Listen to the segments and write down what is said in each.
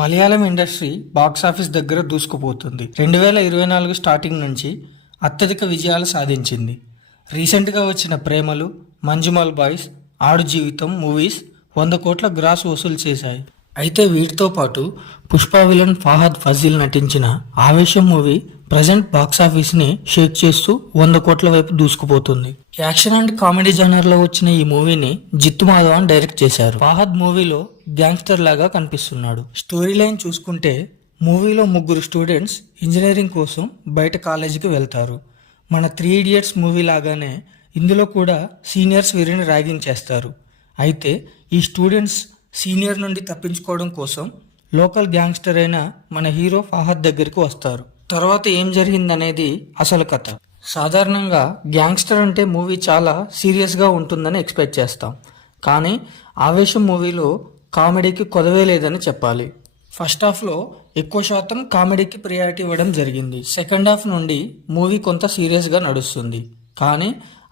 Malayalam industry box office దగ్గర దూసుకుపోతుంది. 2024 starting నుంచి అత్యధిక విజయాలు సాధించింది. రీసెంట్గా వచ్చిన ప్రేమలు, మంజుమల్ బాయ్స్, ఆడు జీవితం మూవీస్ 100 కోట్ల గ్రాస్ వసూలు చేశాయి. అయితే వీటితో పాటు పుష్ప విలన్ ఫహద్ ఫాజిల్ నటించిన ఆవేశం మూవీ ప్రజెంట్ బాక్సాఫీస్ని షేక్ చేస్తూ 100 కోట్ల వైపు దూసుకుపోతుంది. యాక్షన్ అండ్ కామెడీ జనర్లో వచ్చిన ఈ మూవీని జిత్తు మాధవన్ డైరెక్ట్ చేశారు. ఫహద్ మూవీలో గ్యాంగ్స్టర్ లాగా కనిపిస్తున్నాడు. స్టోరీ లైన్ చూసుకుంటే మూవీలో 3 స్టూడెంట్స్ ఇంజనీరింగ్ కోసం బయట కాలేజీకి వెళ్తారు. మన 3 ఇడియట్స్ మూవీ లాగానే ఇందులో కూడా సీనియర్స్ వీరిని ర్యాగింగ్ చేస్తారు. అయితే ఈ స్టూడెంట్స్ సీనియర్ నుండి తప్పించుకోవడం కోసం లోకల్ గ్యాంగ్స్టర్ అయిన మన హీరో ఫహద్ దగ్గరికి వస్తారు. తర్వాత ఏం జరిగిందనేది అసలు కథ. సాధారణంగా గ్యాంగ్స్టర్ అంటే మూవీ చాలా సీరియస్గా ఉంటుందని ఎక్స్పెక్ట్ చేస్తాం. కానీ ఆవేశం మూవీలో కామెడీకి కొదవే లేదని చెప్పాలి. ఫస్ట్ హాఫ్లో ఎక్కువ శాతం కామెడీకి ప్రియారిటీ ఇవ్వడం జరిగింది. సెకండ్ హాఫ్ నుండి మూవీ కొంత సీరియస్గా నడుస్తుంది. కానీ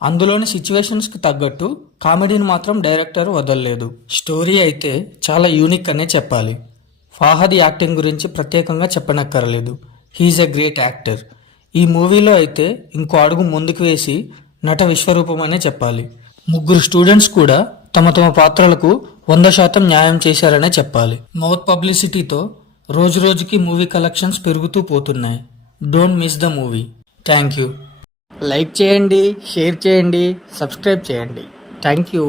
అందులోని సిచ్యువేషన్స్కి తగ్గట్టు కామెడీని మాత్రం డైరెక్టర్ వదలలేదు. స్టోరీ అయితే చాలా యూనిక్ అనే చెప్పాలి. ఫహద్ యాక్టింగ్ గురించి ప్రత్యేకంగా చెప్పనక్కర్లేదు. He is a great actor. ఈ మూవీలో అయితే ఇంకో అడుగు ముందుకు వేసి నట విశ్వరూపం అనే చెప్పాలి. 3 స్టూడెంట్స్ కూడా తమ తమ పాత్రలకు 100% న్యాయం చేశారనే చెప్పాలి. మౌత్ పబ్లిసిటీతో రోజు రోజుకి మూవీ కలెక్షన్స్ పెరుగుతూ పోతున్నాయి. Don't miss the movie. Thank you. Like చేయండి, షేర్ చేయండి, సబ్స్క్రైబ్ చేయండి. Thank you.